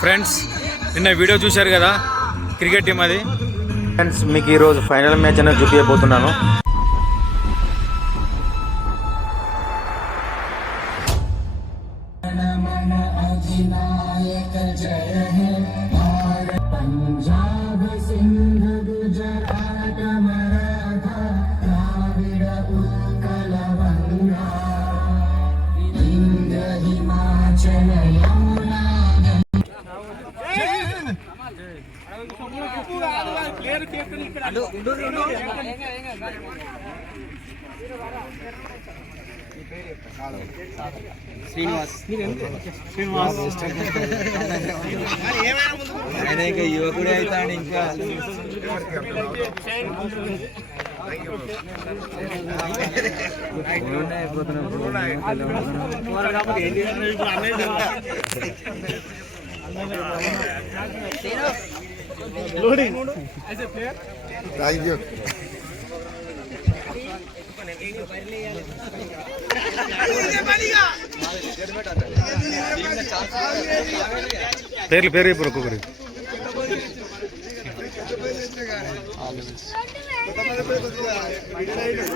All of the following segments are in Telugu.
ఫ్రెండ్స్ నిన్న వీడియో చూశారు కదా, క్రికెట్ టీం అది. ఫ్రెండ్స్ మీకు ఈరోజు ఫైనల్ మ్యాచ్ అనేది చూపించబోతున్నాను. ఆయన యువకుడే అవుతాడు ఇంకా పేరు ఇప్పుడు ఒక్కొక్కరి.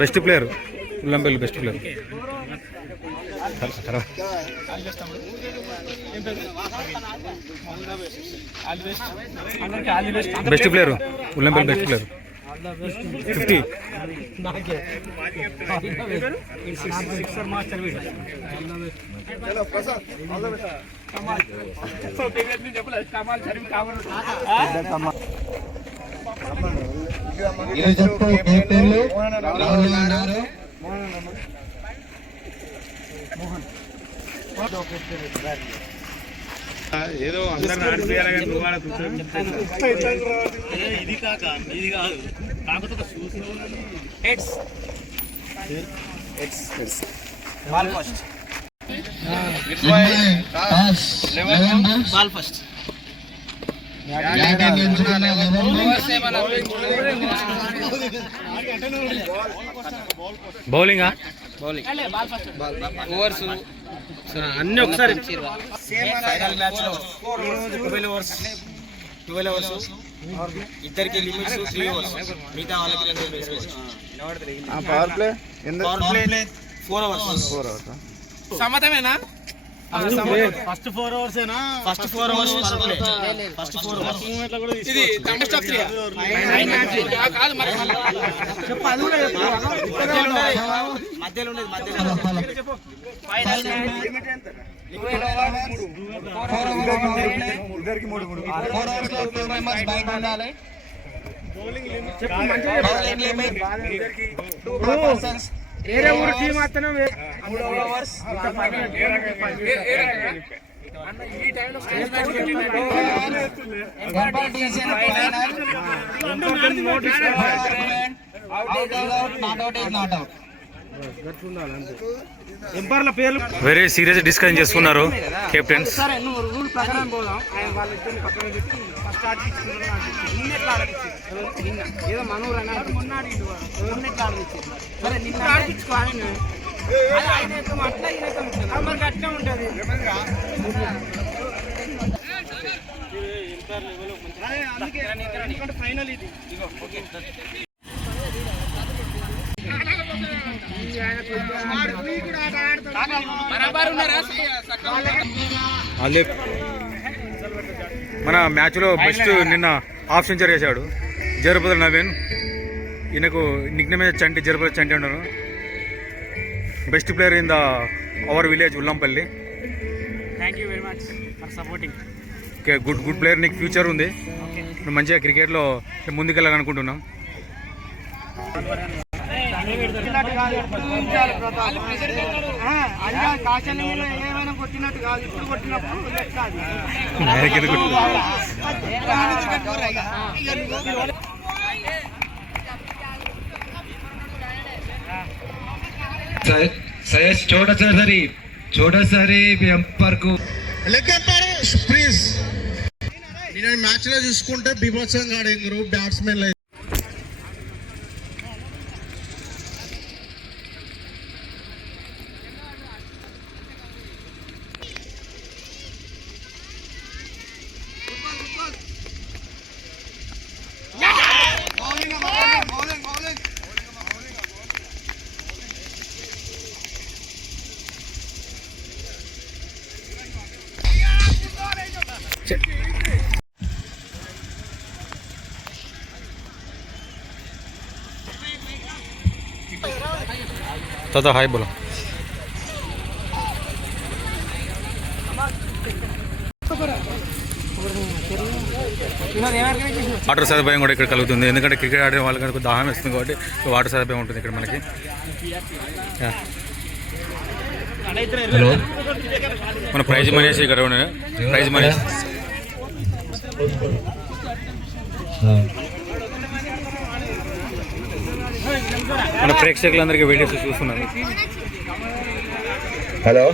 Best player Ullampalli best player. Best player Ullampalli best player 50. ఏదో అందరు నడిపియాలి ఇది కాక ఇది కాదు కాకపోతే బాల్ ఫస్ట్ బౌలింగా ఓవర్స్ అన్ని ఒకసారి ఫైనల్ మ్యాచ్ లో 12 ఓవర్స్ ఇద్దరికి లిమిట్స్ 3 ఓవర్స్ మిగతా వాళ్ళకి 2 వేసుకోవచ్చు. పవర్ ప్లే 4 ఓవర్స్ సమతమేనా? ఫస్ట్ 4 ఓవర్స్ ఏనా? ఫస్ట్ 4 ఓవర్స్ ఫస్ట్ 4 ఓవర్స్ ఇది తమస్తా క్రియ కాదు మరి చెప్పు. అది కూడా చెప్పు. మధ్యలో ఉండేది చెప్పు. ఫైనల్ లిమిట్ ఎంత? 4 ఓవర్స్ లో 2 మెంబర్స్ బయట ఉండాలి. బౌలింగ్ లిమిట్ చెప్పు. మంచిగా బౌలింగ్ లిమిట్ ఇద్దరికి 2 పర్సన్స్. ఏరే ఊరు టీం అతను 3 ఓవర్స్ అన్న ఈ టైం లో స్టేజ్ మ్యాచ్ పెట్టినట్టు competition final notice out not out is not out. ఎంపైర్ల పేర్లు వెరీ సీరియస్ డిస్కషన్ చేస్తున్నారు కెప్టెన్స్. సరే నువ్వు రూల్ ప్రకారం పోదాం. ఆయన వాళ్ళిద్దరిని పక్కన పెట్టి ఫస్ట్ నిన్నెట్లా ఆడిచ్చింది ఏదో మనూరు అయినా మొన్న అడిగి ఎట్లా ఆడిచ్చింది. సరే నిన్న ఆడిపించుకో. ఆయన అట్లా ఈయన మరి అట్లా ఉంటుంది. అందుకే ఫైనల్ ఇది. మన మ్యాచ్లో బెస్ట్ నిన్న హాఫ్ సెంచరీ చేశాడు జరపతి నవీన్. ఈయనకు నిక్నేమ్ చంటి, జరపతి చంటి అన్నారు. Best player in the our village Ullampalli. Thank you very much for supporting. Okay, good player. నీకు ఫ్యూచర్ ఉంది. నువ్వు మంచిగా క్రికెట్లో ముందుకెళ్ళాలనుకుంటున్నాం. కొట్టినట్టు కాదు, ఇప్పుడు కొట్టినప్పుడు చూడసరి ఎంపర్ కు ప్లీజ్. నేను మ్యాచ్ లో చూసుకుంటే బీభత్సంగా ఆడిండ్రు బ్యాట్స్మెన్. दादा हाय बोलो. వాటర్ సదుపాయం కూడా ఇక్కడ కలుగుతుంది, ఎందుకంటే క్రికెట్ ఆడే వాళ్ళకి దాహం వేస్తుంది కాబట్టి వాటర్ సదుపాయం ఉంటుంది ఇక్కడ మనకి. హలో మన ప్రైజ్ మనేసి ఇక్కడ ప్రైజ్ మనీ మన ప్రేక్షకులందరికీ వీడియోస్ చూస్తున్నారు. Hello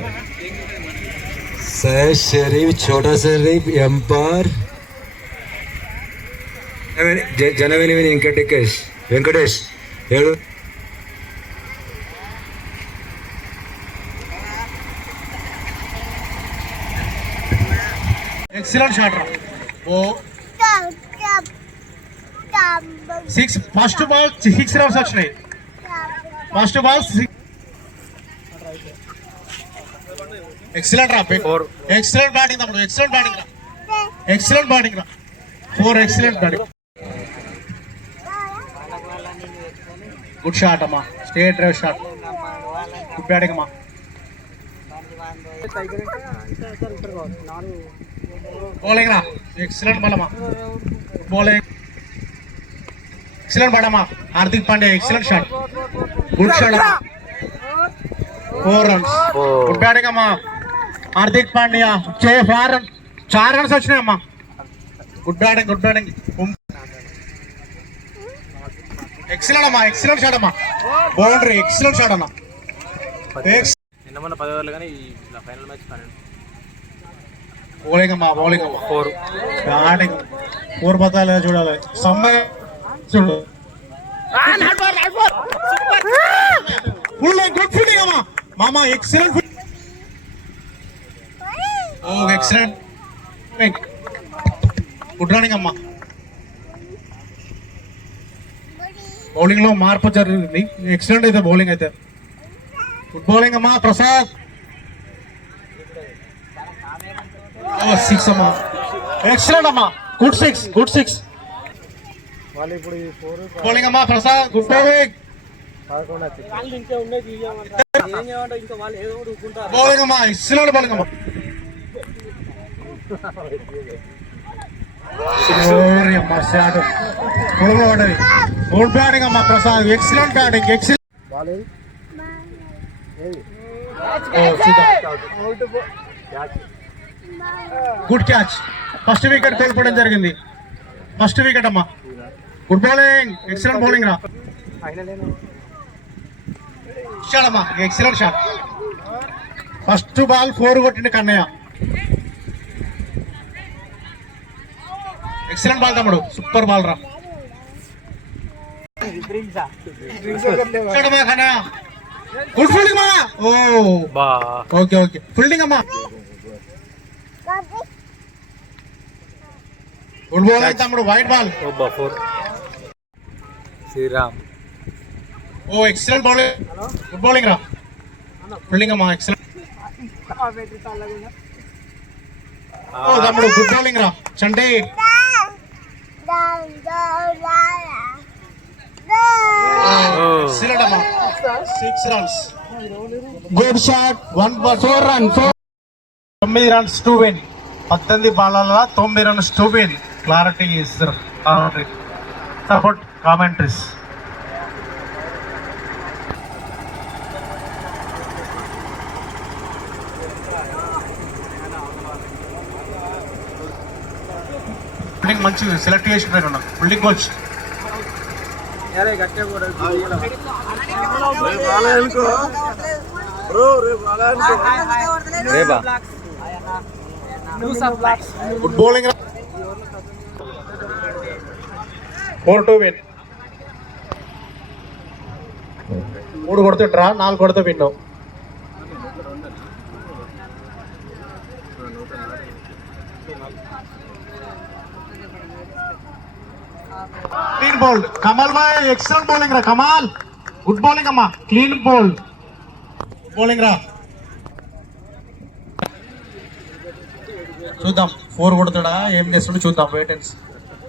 sir Sharif Chhota Sharif umpire Janaveni Venkatesh ఏడు ఎక్సలెంట్ షాట్ రా. ఓ 6 ఫస్ట్ బాల్ 6 రన్స్ వచ్చినాయి. ఫస్ట్ బాల్ ఎక్సలెంట్ రా. ఎక్సలెంట్ బ్యాటింగ్ తమ్ముడు, ఎక్సలెంట్ బ్యాటింగ్ రా, ఎక్సలెంట్ బ్యాటింగ్ రా. 4 ఎక్సలెంట్ బ్యాటింగ్. గుడ్ షాట్ అమ్మా, straight drive shot, good batting అమ్మా. బౌలింగ్ రా, ఎక్సలెంట్ బాల్ అమ్మా, బౌలింగ్ ఎక్సలెంట్ బాల్ అమ్మా. Hardik Pandya excellent shot, good shot అమ్మా. 4 రన్స్, గుడ్ బ్యాటింగ్ అమ్మా. హార్దిక్ పాండ్యా 4 రన్స్ వచ్చినాయి అమ్మా. Good batting, good batting. Excellent అమ్మా, ఎక్సలెంట్ షాట్ అమ్మా, బౌండరీ ఎక్సలెంట్ షాట్ అమ్మా. బౌలింగ్ అమ్మా, బౌలింగ్ అమ్మా. 4 బ్యాటింగ్, 4 బతాలు చూడాలి. సమ్మర్ చూడు, ఫుల్ గుడ్ ఫీల్డింగ్ అమ్మా మామా, ఎక్సలెంట్. ఓ ఎక్సలెంట్, గుడ్ రన్నింగ్ అమ్మా. బౌలింగ్ లో మార్పు జరుగుతుంది, ఎక్సలెంట్ అయితే బౌలింగ్ అయితే. గుడ్ బౌలింగ్ అమ్మా ప్రసాద్. ఓ 6 అమ్మా, ఎక్సలెంట్ అమ్మా, గుడ్ 6, గుడ్ 6. బౌలింగ్ అమ్మా ప్రసాద్, గుడ్ బౌలింగ్. బౌలింగ్ అమ్మా, ఎక్సలెంట్ బౌలింగ్ అమ్మా. అమ్మా షాట్, గుడ్ బ్యాటింగ్ అమ్మా Prasad, excellent batting, excellent. Good catch, first wicket కోల్పోవడం జరిగింది. ఫస్ట్ వికెట్ అమ్మా, గుడ్ బౌలింగ్, ఎక్సలెంట్ బౌలింగ్ రా. షాట్ అమ్మా, ఎక్సలెంట్ షాట్. ఫస్ట్ బాల్ 4 కొట్టింది కన్నయ్య. ఎక్సలెంట్ బాల్ తమ్ముడు, సూపర్ బాల్ రా. కన్నయ్య గుడ్ ఫీల్డింగ్ మా. ఓ ఓకే ఓకే, ఫీల్డింగ్ అమ్మా. గుడ్ బౌలింగ్ తమ్ముడు, వైట్ బాల్. శ్రీరామ్. ఓ ఎక్సలెంట్ బౌలింగ్, గుడ్ బౌలింగ్ రా. ఫీల్డింగ్ అమ్మా, ఎక్సలెంట్. ఓ తమ్ముడు, గుడ్ బౌలింగ్ రా. చంటి ఎక్సలెంట్ అమ్మా, 6 runs. Good shot, 4 runs. 9 runs to win. 18 బాళ్ళ 9 runs to win. Clarity is support commentaries. మంచి సెలెక్ట్ చేసి building coach. Good bowling 4 to win. 3 కొడితే డ్రా, 4 కొడితే win. Clean bowled Kamal boy, excellent bowling రా కమాల్. గుడ్ బౌలింగ్ అమ్మా, క్లీన్ బౌల్డ్ బౌలింగ్ రా. చూద్దాం 4 కొడతాడా ఏం చేస్తాడో చూద్దాం. Wait and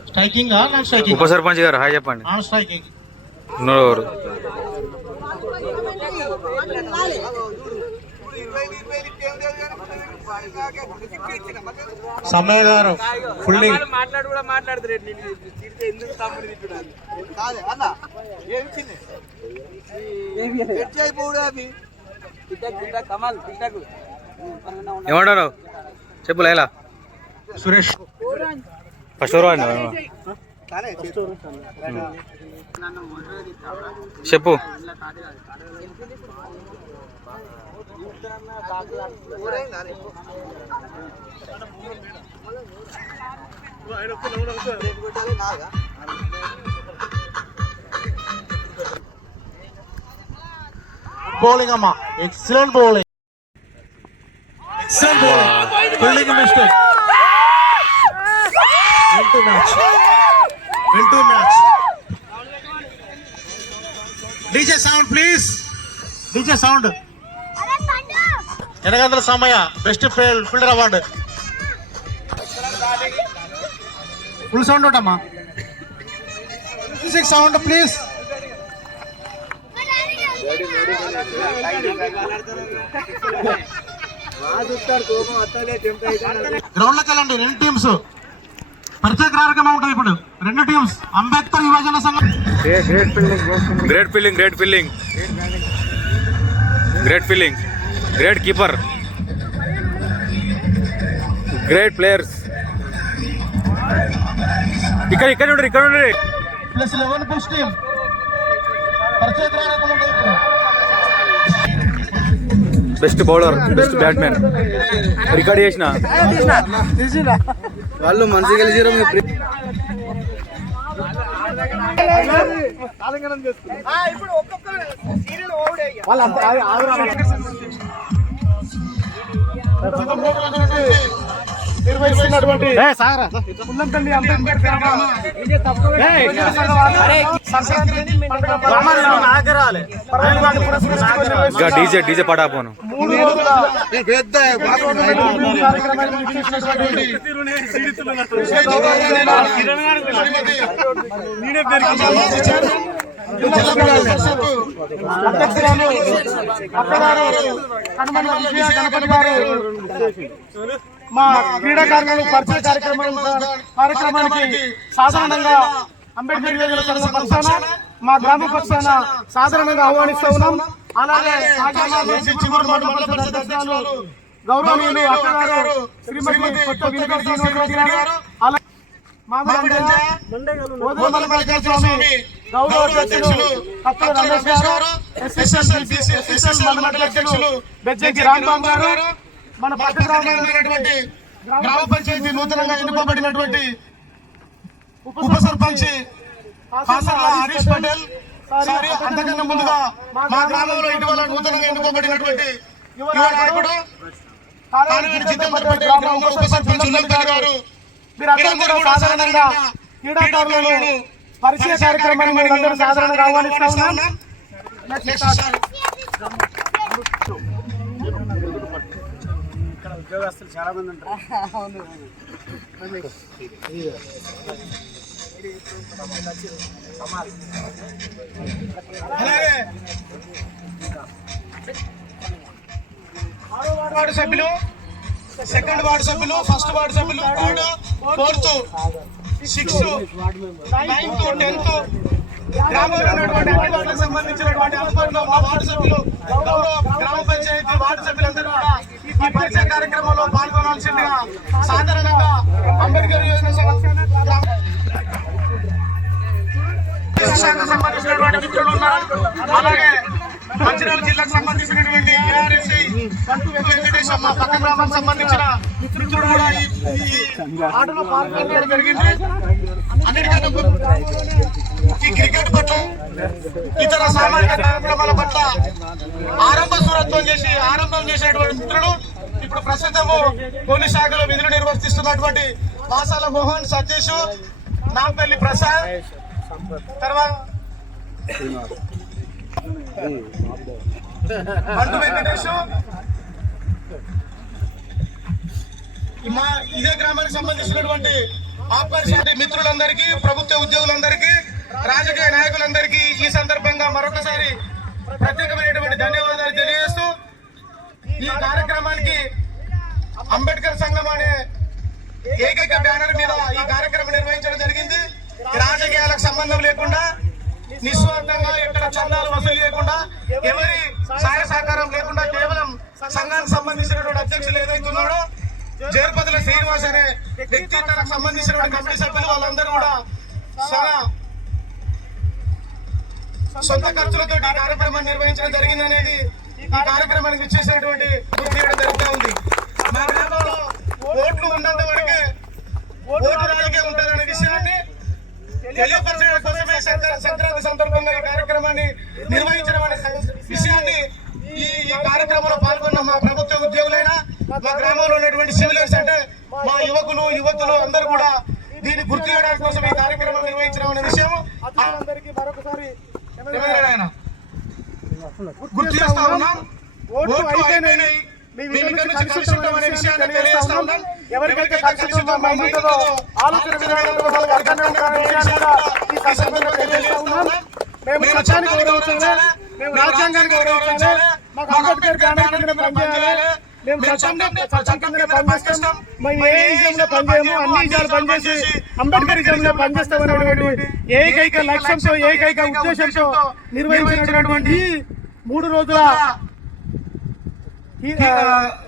striking non striking. ఉప సర్పంచ్ గారు హాయ్ చెప్పండి. Non striking. ఉన్నోరు సమయ గారు ఫుల్లింగ్. మాట్లాడు కూడా మాట్లాడుతున్నారు ఎందుకు తమ్ముడు తిట్టున్నాడు అన్న కమాల్ తిట్టకు ఏమంటారు చెప్పు లైలా. సురేష్ ఫస్ట్ ఓవర్ చెప్పు. బౌలింగ్ అమ్మా, excellent bowling, excellent bowling, fielding mistake. Into match. DJ sound please. DJ sound. Enagandala సమయ best fielder award. Full sound ఒకటమ్మా. Music sound please. గ్రౌండ్ లోకి వెళ్ళండి. 2 టీమ్స్ పరిచయ కార్యక్రమం ఉంటుంది ఇప్పుడు. 2 టీమ్స్ అంబేద్కర్ యువజన సంఘం. Great fielding, great fielding, great fielding, great keeper, great players. ఇక్కడ ఉండ్రి, ఇక్కడ ఉండ్రి. ప్లస్ 11 పుష్ టీమ్ పరిచయ కార్యక్రమం ఉంటుంది ఇప్పుడు. Best bowler, best batsmen record చేసిన వాళ్ళు మంచి గెలిచారు. నిర్వహిస్తున్నటువంటి ముల్లంపల్లి అంబేద్కర్ డీజే పడాపోను. 3 రోజుల పెద్ద మా క్రీడాకారులను పరిచయ కార్యక్రమానికి సాధారణంగా అంబేద్కర్ యువజన సంఘం పక్షాన మా గ్రామ పక్షాన సాధారణంగా ఆహ్వానిస్తూ ఉన్నాం. అలాగే గౌరవనీయులు అక్కగారు శ్రీమతి కొత్త వినోద్ శ్రీనివాసరెడ్డి గారు, అలాగే స్వామి గౌరవ అధ్యక్షులు కత్తల రమేష్ గారు, ఎస్ఎస్ఎల్ మండల అధ్యక్షులు బెజ్జంకి రాంబాబు గారు, మన పక్క గ్రామమైనటువంటి గ్రామ పంచాయతీ నూతనంగా ఎన్నుకోబడినటువంటి ఉప సర్పంచ్ కాసర్ల హరీష్ పటేల్, అంతకన్నా ముందుగా మా గ్రామంలో ఇటీవల నూతనంగా ఎన్నుకోబడినటువంటి యువ నాయకుడు కాళేశ్వరి జితేందర్ పటేల్ గ్రామ ఉప సర్పంచ్ ఉల్లంపల్లి గారు, మీరందరూ కూడా సాధారణంగా క్రీడాకారులను పరిచయ కార్యక్రమాన్ని మీరందరూ సాధారణంగా ఆహ్వానిస్తా ఉన్నాం. ఉద్యోగస్తులు చాలా మంది ఉంటారు. అలాగే వార్డు సభ్యులు, సెకండ్ వార్డు సభ్యులు, ఫస్ట్ వార్డు సభ్యులు, 3rd, 4th, 6th, 9th, 10th గ్రామంలో ఉన్నటువంటి అన్ని వార్డులకు సంబంధించినటువంటి అందుబాటులో మా వార్డు సభ్యులు, గౌరవ గ్రామ పంచాయతీ వార్డు సభ్యులందరూ కూడా ఈ పరిచయ కార్యక్రమంలో పాల్గొనాల్సిందిగా సాధారణంగా అంబేద్కర్ యోజన శాఖకు సంబంధించినటువంటి మిత్రులు ఉన్నారు. అలాగే మంచిర్యాల జిల్లాకు సంబంధించినటువంటి ARSI కంటు వెంకటేశమ్మ పక్క గ్రామానికి సంబంధించిన మిత్రుడు కూడా ఈ ఆటలో పాల్గొనడం జరిగింది. అన్నిటికన్నా ఈ క్రికెట్ పట్ల ఇతర సామాజిక కార్యక్రమాల పట్ల ఆరంభం చేసినటువంటి మిత్రులు ఇప్పుడు ప్రస్తుతము పోలీస్ శాఖలో విధులు నిర్వర్తిస్తున్నటువంటి వాసాల మోహన్, సతీష్, నాంపల్లి ప్రసాద్, తర్వాత బంటు వెంకటేష్, మా ఇదే గ్రామానికి సంబంధించినటువంటి ఆపర్చునిటీ మిత్రులందరికీ, ప్రభుత్వ ఉద్యోగులందరికీ, రాజకీయ నాయకులందరికీ ఈ సందర్భంగా మరొకసారి ప్రత్యేకమైనటువంటి ధన్యవాదాలు తెలియజేస్తూ ఈ కార్యక్రమానికి అంబేద్కర్ సంఘం అనే ఏకైక బ్యానర్ మీద ఈ కార్యక్రమం నిర్వహించడం జరిగింది. రాజకీయాలకు సంబంధం లేకుండా, నిస్వార్థంగా, ఎక్కడ చందాలు వసూలు చేయకుండా, ఎవరి సహాయ సహకారం లేకుండా కేవలం సంఘానికి సంబంధించినటువంటి అధ్యక్షులు ఏదైతున్నాడో జేరుపతుల శ్రీనివాస్ అనే వ్యక్తి, తనకు సంబంధించినటువంటి కమిటీ సభ్యులు వాళ్ళందరూ కూడా చాలా సొంత ఖర్చులతో ఈ కార్యక్రమాన్ని నిర్వహించడం జరిగింది అనేది ఈ కార్యక్రమానికి ఇచ్చేసినటువంటి గుర్తు చేయడం జరుగుతూ ఉంది. మా గ్రామంలో ఓట్లు ఉన్నంత వరకే ఓటు రాజకీయం ఉంటుందనే విషయాన్ని తెలియపరచడం కోసమే సంక్రాంతి సందర్భంగా ఈ కార్యక్రమాన్ని నిర్వహించడం అనే విషయాన్ని ఈ కార్యక్రమంలో పాల్గొన్న మా ప్రభుత్వ ఉద్యోగులైనా, మా గ్రామంలో ఉన్నటువంటి సివిలియన్స్ అంటే మా యువతులు అందరూ కూడా దీన్ని గుర్తు చేయడానికి కోసం ఈ కార్యక్రమం నిర్వహించడం అనే విషయం అందరికీ మరొకసారి గుర్తు చేస్తా ఉన్నాం. ఓట్లు అయిపోయినాయి, మేము ఇక్కడ నుంచి కలిసి ఉంటాం అనే విషయాన్ని తెలియజేస్తా ఉన్నాం. ఎవరికైతే కలిసి ఉంటామో ఆలోచన విధానంలో వాళ్ళకి అర్థమే ఉండాలనే విషయాన్ని కూడా ఈ సందర్భంగా తెలియజేస్తా ఉన్నాం. మేము చట్టాన్ని గౌరవించాలి, మేము రాజ్యాంగాన్ని గౌరవించాలి, మాకు అంబేద్కర్ జ్ఞానాన్ని పనిచేయాలి, మేము చట్టంగా పనిచేస్తాం, మేము ఏ విజయంలో పనిచేయము, అన్ని విజయాలు పనిచేసి అంబేద్కర్ విజయంలో పనిచేస్తామనేటువంటి ఏకైక లక్ష్యంతో, ఏకైక ఉద్దేశంతో నిర్వహించినటువంటి 3 రోజుల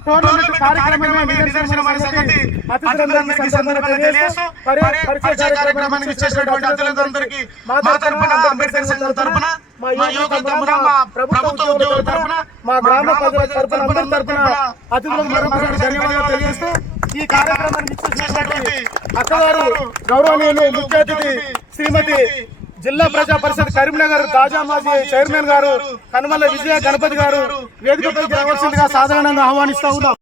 టోర్నమెంట్ కార్యక్రమమే నిదర్శనం అనే సంగతి అతిథులందరికీ సందర్భంగా తెలియజేస్తూ, పరిచయ కార్యక్రమానికి ఇచ్చేసినటువంటి అతిథులందరికీ మా తరపున, అంబేద్కర్ సంఘం తరపున, మా యువకుల తరపున, మా ప్రభుత్వ ఉద్యోగుల తరపున, మా గ్రామ ప్రజల తరపున, అందరి తరపున అతిథులకు మరొకసారి ధన్యవాదాలు తెలియజేస్తూ ఈ కార్యక్రమానికి ఇచ్చేసినటువంటి అక్కగారు, గౌరవనీయులు ముఖ్య అతిథి శ్రీమతి జిల్లా ప్రజా పరిషత్ కరీంనగర్ తాజా మాజీ చైర్మన్ గారు కనుమల్ల విజయ గణపతి గారు వేదికపైకి రావాల్సిందిగా సాధారణంగా ఆహ్వానిస్తా ఉన్నాం.